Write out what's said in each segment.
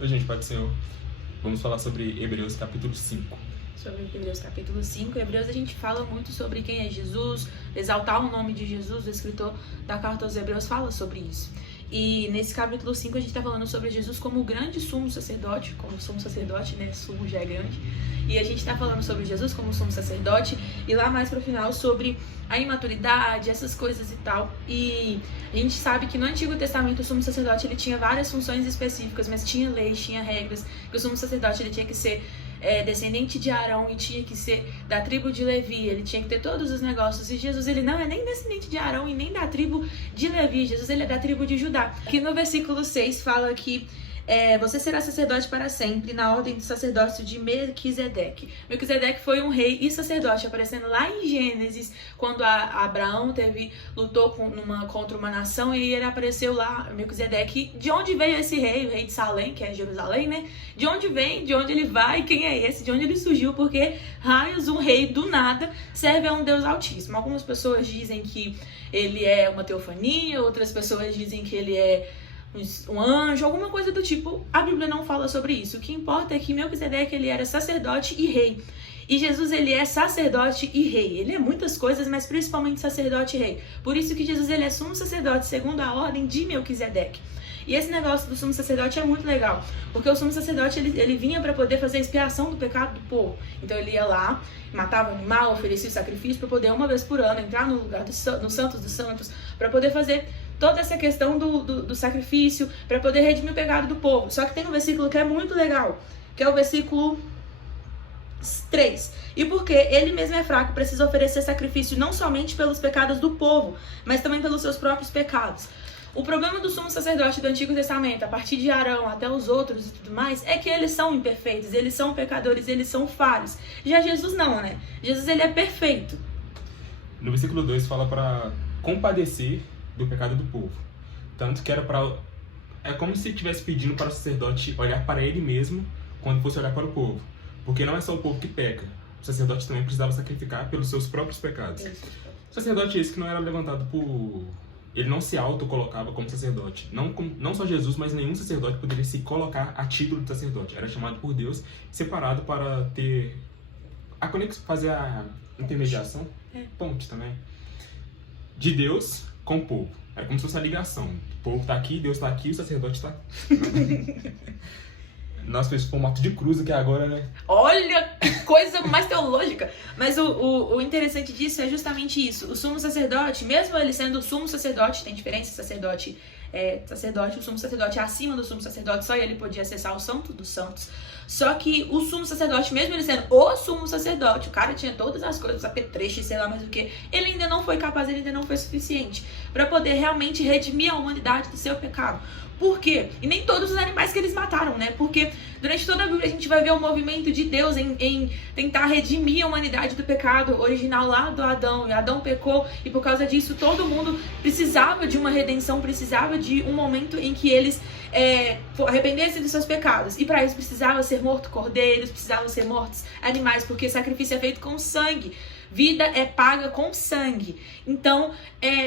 Oi, gente, Pai do Senhor. Vamos falar sobre Hebreus capítulo 5. Sobre Hebreus capítulo 5. Hebreus a gente fala muito sobre quem é Jesus, exaltar o nome de Jesus. O escritor da carta aos Hebreus fala sobre isso. E nesse capítulo 5 a gente está falando sobre Jesus como o grande sumo sacerdote, né? Sumo já é grande. E a gente está falando sobre Jesus como sumo sacerdote, e lá mais pro final sobre a imaturidade, essas coisas e tal. E a gente sabe que no Antigo Testamento o sumo sacerdote ele tinha várias funções específicas, mas tinha leis, tinha regras, que o sumo sacerdote ele tinha que ser descendente de Arão e tinha que ser da tribo de Levi, ele tinha que ter todos os negócios. E Jesus ele não é nem descendente de Arão e nem da tribo de Levi, Jesus ele é da tribo de Judá. Aqui no versículo 6 fala que você será sacerdote para sempre, na ordem do sacerdócio de Melquisedeque. Melquisedeque foi um rei e sacerdote, aparecendo lá em Gênesis, quando Abraão lutou contra uma nação, e ele apareceu lá, Melquisedeque. De onde veio esse rei? O rei de Salém, que é Jerusalém, né? De onde vem? De onde ele vai? Quem é esse? De onde ele surgiu? Porque raios, um rei do nada serve a um Deus Altíssimo. Algumas pessoas dizem que ele é uma teofania, outras pessoas dizem que ele é um anjo, alguma coisa do tipo. A Bíblia não fala sobre isso. O que importa é que Melquisedeque ele era sacerdote e rei. E Jesus ele é sacerdote e rei. Ele é muitas coisas, mas principalmente sacerdote e rei. Por isso que Jesus ele é sumo sacerdote segundo a ordem de Melquisedeque. E esse negócio do sumo sacerdote é muito legal, porque o sumo sacerdote ele vinha para poder fazer a expiação do pecado do povo. Então ele ia lá, matava o animal, oferecia o sacrifício para poder uma vez por ano entrar no lugar no Santos dos Santos, para poder fazer toda essa questão do sacrifício, para poder redimir o pecado do povo. Só que tem um versículo que é muito legal, que é o versículo 3. E porque ele mesmo é fraco, precisa oferecer sacrifício não somente pelos pecados do povo, mas também pelos seus próprios pecados. O problema do sumo sacerdote do Antigo Testamento, a partir de Arão até os outros e tudo mais, é que eles são imperfeitos, eles são pecadores, eles são falhos. Já Jesus não, né? Jesus ele é perfeito. No versículo 2 fala para compadecer do pecado do povo. Tanto que era para... É como se estivesse pedindo para o sacerdote olhar para ele mesmo quando fosse olhar para o povo. Porque não é só o povo que peca. O sacerdote também precisava sacrificar pelos seus próprios pecados. O sacerdote esse que não era levantado por... Ele não se autocolocava como sacerdote. Não só Jesus, mas nenhum sacerdote poderia se colocar a título de sacerdote. Era chamado por Deus, separado para ter fazer a intermediação, ponte também, de Deus com o povo. Era como se fosse a ligação. O povo está aqui, Deus está aqui, o sacerdote está aqui. Nossa, fez formato de cruz aqui agora, né? Olha, que coisa mais teológica! Mas o interessante disso é justamente isso. O sumo sacerdote, mesmo ele sendo o sumo sacerdote, tem diferença, sacerdote, o sumo sacerdote é acima do sumo sacerdote, só ele podia acessar o santo dos santos. Só que o sumo sacerdote, mesmo ele sendo o sumo sacerdote, o cara tinha todas as coisas, apetrecho, sei lá mais o que, ele ainda não foi capaz, ele ainda não foi suficiente para poder realmente redimir a humanidade do seu pecado. Por quê? E nem todos os animais que eles mataram, né? Porque durante toda a Bíblia a gente vai ver o movimento de Deus em tentar redimir a humanidade do pecado original lá do Adão. E Adão pecou e por causa disso todo mundo precisava de uma redenção, precisava de um momento em que eles arrependessem dos seus pecados. E para isso precisava ser morto cordeiros, precisavam ser mortos animais, porque sacrifício é feito com sangue. Vida é paga com sangue. Então,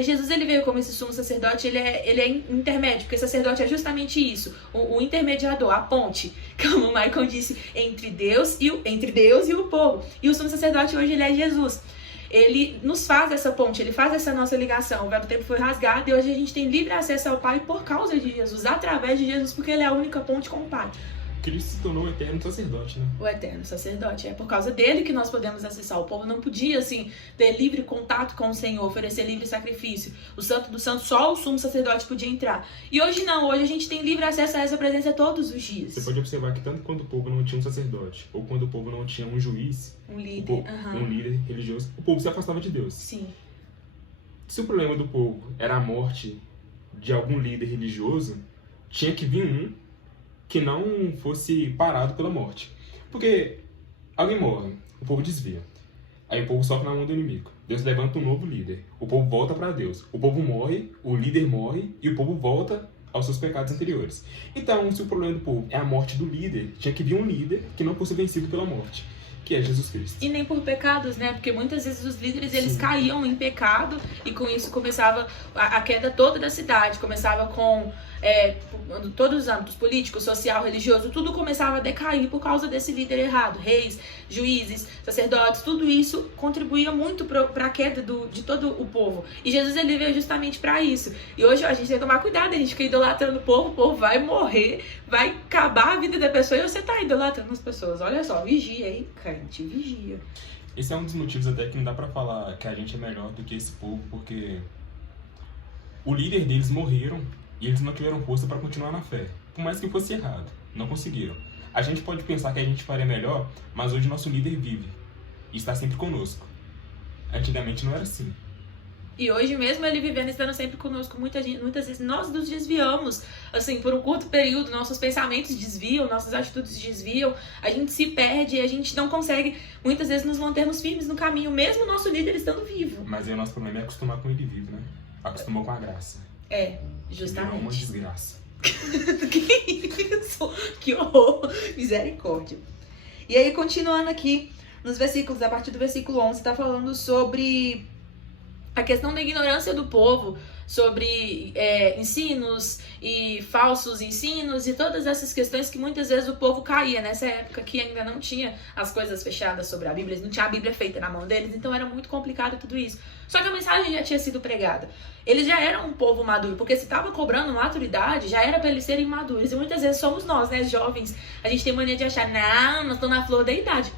Jesus ele veio como esse sumo sacerdote, ele é intermédio, porque sacerdote é justamente isso, o intermediador, a ponte, como o Michael disse, entre Deus e o povo. E o sumo sacerdote hoje ele é Jesus. Ele nos faz essa ponte, ele faz essa nossa ligação. O véu do tempo foi rasgado e hoje a gente tem livre acesso ao Pai por causa de Jesus, através de Jesus, porque ele é a única ponte com o Pai. Cristo se tornou o eterno sacerdote, né? O eterno sacerdote. É por causa dele que nós podemos acessar. O povo não podia, assim, ter livre contato com o Senhor, oferecer livre sacrifício. O santo do santo, só o sumo sacerdote podia entrar. E hoje não, hoje a gente tem livre acesso a essa presença todos os dias. Você pode observar que tanto quando o povo não tinha um sacerdote, ou quando o povo não tinha um juiz, um líder religioso, o povo se afastava de Deus. Sim. Se o problema do povo era a morte de algum líder religioso, tinha que vir um que não fosse parado pela morte. Porque alguém morre, o povo desvia. Aí o povo sofre na mão do inimigo. Deus levanta um novo líder. O povo volta para Deus. O povo morre, o líder morre e o povo volta aos seus pecados anteriores. Então, se o problema do povo é a morte do líder, tinha que vir um líder que não fosse vencido pela morte, que é Jesus Cristo. E nem por pecados, né? Porque muitas vezes os líderes, eles caíam em pecado e com isso começava a queda toda da cidade. Começava com todos os âmbitos, político, social, religioso, tudo começava a decair por causa desse líder errado. Reis, juízes, sacerdotes, tudo isso contribuía muito para a queda de todo o povo. E Jesus, ele veio justamente para isso. E hoje a gente tem que tomar cuidado, a gente fica idolatrando o povo vai morrer, vai acabar a vida da pessoa e você tá idolatrando as pessoas. Olha só, vigia, hein, crente, vigia. Esse é um dos motivos até que não dá pra falar que a gente é melhor do que esse povo, porque o líder deles morreram e eles não tiveram força para continuar na fé. Por mais que fosse errado, não conseguiram. A gente pode pensar que a gente faria melhor, mas hoje nosso líder vive e está sempre conosco. Antigamente não era assim. E hoje mesmo ele vivendo, estando sempre conosco, muitas vezes nós nos desviamos, assim, por um curto período, nossos pensamentos desviam, nossas atitudes desviam, a gente se perde e a gente não consegue, muitas vezes, nos mantermos firmes no caminho, mesmo o nosso líder estando vivo. Mas aí o nosso problema é acostumar com ele vivo, né? Acostumou com a graça. Justamente. É uma desgraça. Que isso? Que horror! Misericórdia. E aí, continuando aqui, nos versículos, a partir do versículo 11, tá falando sobre a questão da ignorância do povo, sobre ensinos e falsos ensinos e todas essas questões que muitas vezes o povo caía nessa época que ainda não tinha as coisas fechadas sobre a Bíblia, eles não tinha a Bíblia feita na mão deles, então era muito complicado tudo isso. Só que a mensagem já tinha sido pregada. Eles já eram um povo maduro, porque se estava cobrando maturidade, já era para eles serem maduros. E muitas vezes somos nós, né, jovens, a gente tem mania de achar, não, nós estamos na flor da idade.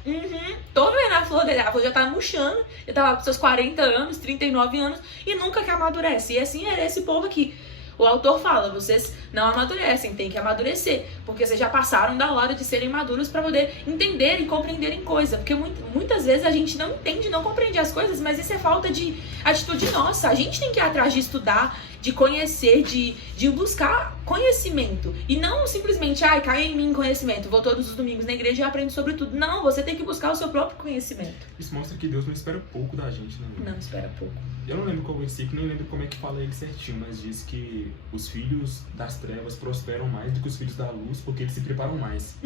Tô vendo a flor da idade, eu já tá murchando, já tava com seus 40 anos, 39 anos, e nunca que amadurece. E assim era esse povo aqui. O autor fala, vocês não amadurecem, tem que amadurecer, porque vocês já passaram da hora de serem maduros para poder entender e compreenderem coisa, porque muitas vezes a gente não entende, não compreende as coisas, mas isso é falta de atitude nossa. A gente tem que ir atrás de estudar, de conhecer, de buscar conhecimento, e não simplesmente, cai em mim conhecimento, vou todos os domingos na igreja e aprendo sobre tudo. Não, você tem que buscar o seu próprio conhecimento. Isso mostra que Deus não espera pouco da gente, né? Não espera pouco. Eu não lembro qual versículo, nem lembro como é que fala ele certinho, mas diz que os filhos das trevas prosperam mais do que os filhos da luz, porque eles se preparam mais.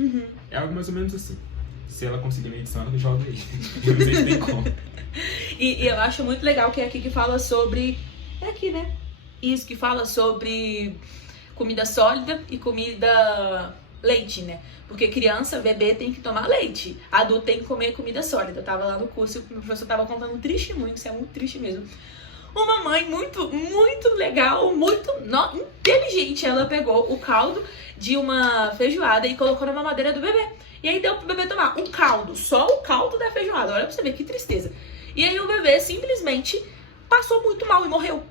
É algo mais ou menos assim. Se ela conseguir na edição, ela joga aí. Eu não sei se tem como. E eu acho muito legal que é aqui que fala sobre... É aqui, né? Isso, que fala sobre comida sólida e comida leite, né? Porque criança, bebê, tem que tomar leite. Adulto tem que comer comida sólida. Eu tava lá no curso e o professor tava contando um testemunho, isso é muito triste mesmo. Uma mãe muito, muito legal, muito inteligente. Ela pegou o caldo de uma feijoada e colocou na mamadeira do bebê. E aí deu pro bebê tomar um caldo, só o caldo da feijoada. Olha pra você ver que tristeza. E aí o bebê simplesmente passou muito mal e morreu.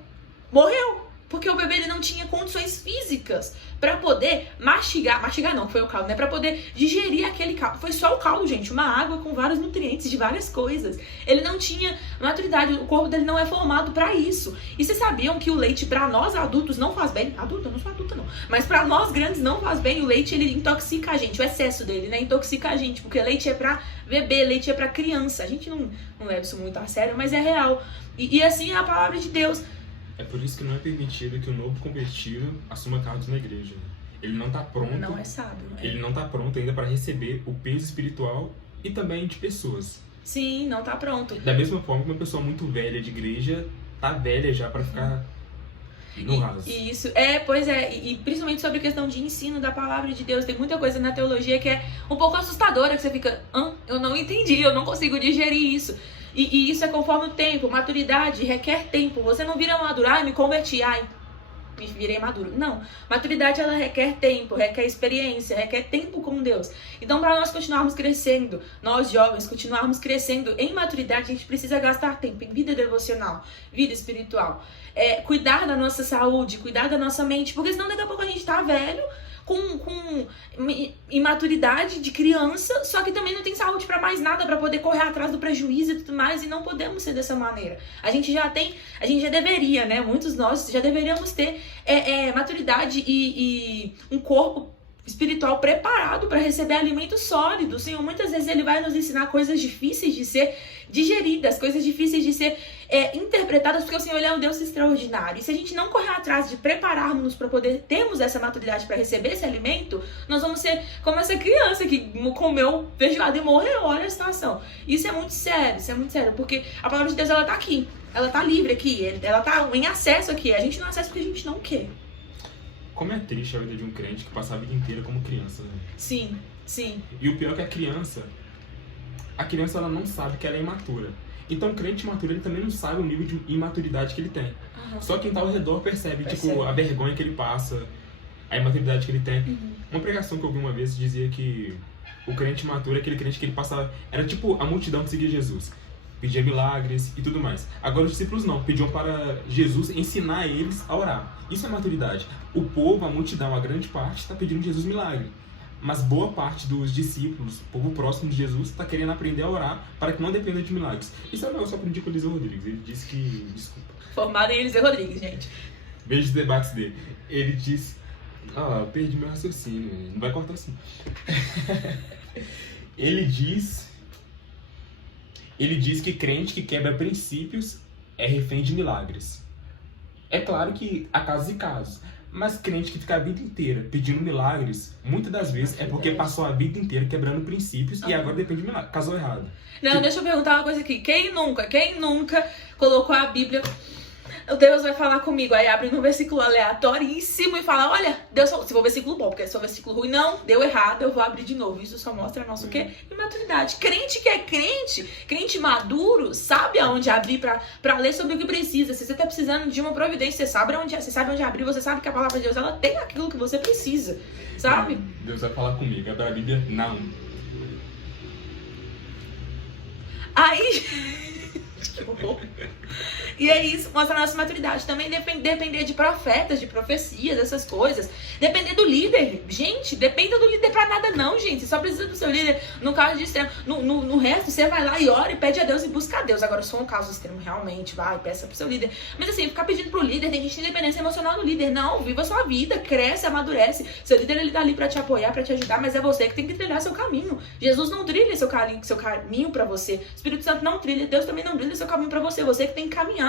Porque o bebê ele não tinha condições físicas pra poder mastigar não, foi o caldo, né? Pra poder digerir aquele caldo. Foi só o caldo, gente, uma água com vários nutrientes de várias coisas. Ele não tinha maturidade, o corpo dele não é formado pra isso. E vocês sabiam que o leite pra nós adultos não faz bem? Adulta? Eu não sou adulta não. Mas pra nós grandes não faz bem. O leite, ele intoxica a gente, o excesso dele, né? Intoxica a gente, porque leite é pra bebê, leite é pra criança. A gente não leva isso muito a sério, mas é real. E assim é a palavra de Deus. É por isso que não é permitido que o novo convertido assuma cargos na igreja. Ele não está pronto. Não é sábio. Ele não está pronto ainda para receber o peso espiritual e também de pessoas. Sim, não está pronto. Da mesma forma que uma pessoa muito velha de igreja tá velha já para ficar no raso. Isso, pois é. E principalmente sobre a questão de ensino da palavra de Deus. Tem muita coisa na teologia que é um pouco assustadora, que você fica, eu não entendi, eu não consigo digerir isso. E isso é conforme o tempo, maturidade requer tempo. Você não vira maduro, me converti, me virei maduro. Não, maturidade ela requer tempo, requer experiência, requer tempo com Deus. Então, para nós continuarmos crescendo, nós jovens continuarmos crescendo em maturidade, a gente precisa gastar tempo em vida devocional, vida espiritual. Cuidar da nossa saúde, cuidar da nossa mente, porque senão daqui a pouco a gente tá velho, com imaturidade de criança, só que também não tem saúde pra mais nada, pra poder correr atrás do prejuízo e tudo mais, e não podemos ser dessa maneira. A gente já deveria, né? Muitos de nós já deveríamos ter maturidade e um corpo espiritual preparado para receber alimentos sólidos. O Senhor muitas vezes ele vai nos ensinar coisas difíceis de ser digeridas, coisas difíceis de ser interpretadas, porque o Senhor ele é um Deus extraordinário. E se a gente não correr atrás de prepararmos para poder termos essa maturidade para receber esse alimento, nós vamos ser como essa criança que comeu feijoada e morreu. Olha a situação. Isso é muito sério, porque a palavra de Deus ela tá aqui, ela tá livre aqui, ela tá em acesso aqui. A gente não acessa porque a gente não quer. Como é triste a vida de um crente que passa a vida inteira como criança, né? Sim, sim. E o pior é que a criança ela não sabe que ela é imatura. Então o crente imaturo, ele também não sabe o nível de imaturidade que ele tem. Aham. Só quem tá ao redor percebe, Percebe. tipo, a vergonha que ele passa, a imaturidade que ele tem. Uhum. Uma pregação que eu ouvi uma vez dizia que o crente imaturo é aquele crente que ele passava... Era tipo a multidão que seguia Jesus. Pedia milagres e tudo mais. Agora os discípulos não. Pediam para Jesus ensinar eles a orar. Isso é maturidade. O povo, a multidão, a grande parte, está pedindo Jesus milagre. Mas boa parte dos discípulos, o povo próximo de Jesus, está querendo aprender a orar para que não dependa de milagres. Isso eu só aprendi com o Eliseu Rodrigues. Ele disse que... Desculpa. Formado em Eliseu Rodrigues, gente. Veja os debates dele. Ele disse... eu perdi meu raciocínio. Não vai cortar assim. Ele diz que crente que quebra princípios é refém de milagres. É claro que há casos e casos. Mas crente que fica a vida inteira pedindo milagres, muitas das vezes é porque passou a vida inteira quebrando princípios e agora depende de milagre. Casou errado. Não, deixa eu perguntar uma coisa aqui. Quem nunca colocou a Bíblia... Deus vai falar comigo, aí abre num versículo aleatoríssimo e fala, olha, Deus falou, se for versículo bom, porque se for versículo ruim, não, deu errado, eu vou abrir de novo. Isso só mostra a nossa o quê? Imaturidade. Crente que é crente maduro, sabe aonde abrir pra ler sobre o que precisa. Se você tá precisando de uma providência, você sabe onde abrir, você sabe que a palavra de Deus, ela tem aquilo que você precisa, sabe? Deus vai falar comigo, abre a Bíblia, não. Aí... E é isso, mostra a nossa maturidade. Também depender de profetas, de profecias, essas coisas. Depender do líder. Gente, dependa do líder pra nada não, gente. Você só precisa do seu líder no caso de extremo. No resto, você vai lá e ora e pede a Deus e busca a Deus. Agora, se for um caso extremo, realmente, vai, peça pro seu líder. Mas assim, ficar pedindo pro líder, tem gente que tem dependência emocional do líder. Não, viva a sua vida, cresce, amadurece. Seu líder, ele tá ali pra te apoiar, pra te ajudar, mas é você que tem que trilhar seu caminho. Jesus não trilha seu caminho pra você. O Espírito Santo não trilha, Deus também não trilha seu caminho pra você. Você que tem que caminhar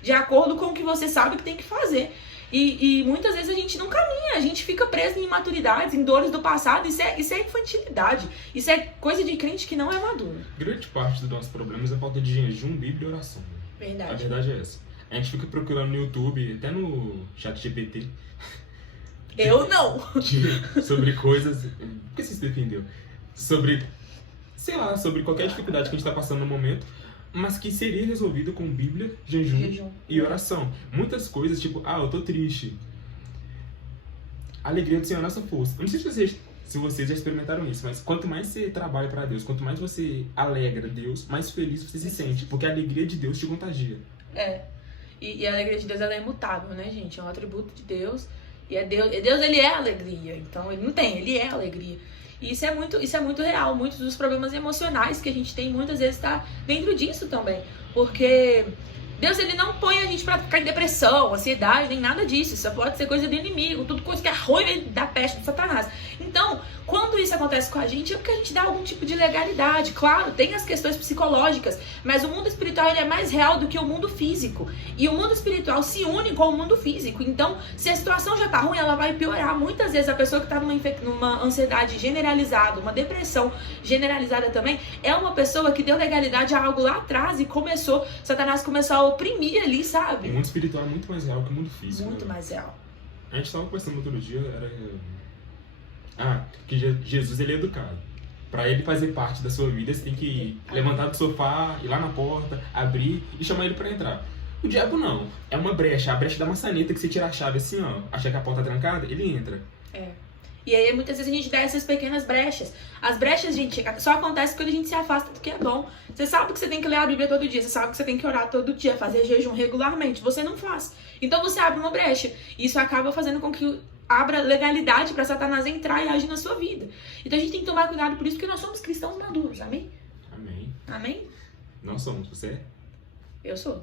de acordo com o que você sabe que tem que fazer. E muitas vezes a gente não caminha, a gente fica preso em imaturidades, em dores do passado. Isso é infantilidade. Isso é coisa de crente que não é maduro. Grande parte dos nossos problemas é falta de jejum, Bíblia e oração. Verdade. A verdade é essa. A gente fica procurando no YouTube, até no ChatGPT. Eu não. Sobre coisas... Por que você se defendeu? Sobre... Sei lá, sobre qualquer dificuldade que a gente está passando no momento, mas que seria resolvido com Bíblia, jejum e oração. Muitas coisas, tipo, eu tô triste. A alegria do Senhor é a nossa força. Eu não sei se vocês já experimentaram isso, mas quanto mais você trabalha para Deus, quanto mais você alegra Deus, mais feliz você se sente, porque a alegria de Deus te contagia. É. E a alegria de Deus, ela é imutável, né, gente? É um atributo de Deus. E Deus, ele é alegria. Então, ele é alegria. E isso é muito real. Muitos dos problemas emocionais que a gente tem, muitas vezes, tá dentro disso também. Porque Deus, ele não põe a gente pra ficar em depressão, ansiedade, nem nada disso. Isso pode ser coisa do inimigo, tudo coisa que é ruim da peste de Satanás. Então, quando isso acontece com a gente, é porque a gente dá algum tipo de legalidade. Claro, tem as questões psicológicas, mas o mundo espiritual, ele é mais real do que o mundo físico. E o mundo espiritual se une com o mundo físico. Então, se a situação já tá ruim, ela vai piorar. Muitas vezes a pessoa que tá numa ansiedade generalizada, uma depressão generalizada também, é uma pessoa que deu legalidade a algo lá atrás e Satanás começou a oprimir ali, sabe? O mundo espiritual é muito mais real que o mundo físico. Muito mais real. A gente tava conversando outro dia, que Jesus, ele é educado. Pra ele fazer parte da sua vida, você tem que levantar do sofá, ir lá na porta, abrir e chamar ele pra entrar. O diabo não. É uma brecha, a brecha da maçaneta que você tira a chave assim, acha que a porta tá trancada, ele entra. É. E aí, muitas vezes, a gente dá essas pequenas brechas. As brechas, gente, só acontecem quando a gente se afasta do que é bom. Você sabe que você tem que ler a Bíblia todo dia, você sabe que você tem que orar todo dia, fazer jejum regularmente. Você não faz. Então, você abre uma brecha. Isso acaba fazendo com que abra legalidade para Satanás entrar e agir na sua vida. Então, a gente tem que tomar cuidado por isso, porque nós somos cristãos maduros. Amém? Amém. Amém? Nós somos. Você é? Eu sou.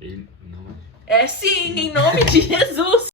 Ele não é. É sim, em nome de Jesus.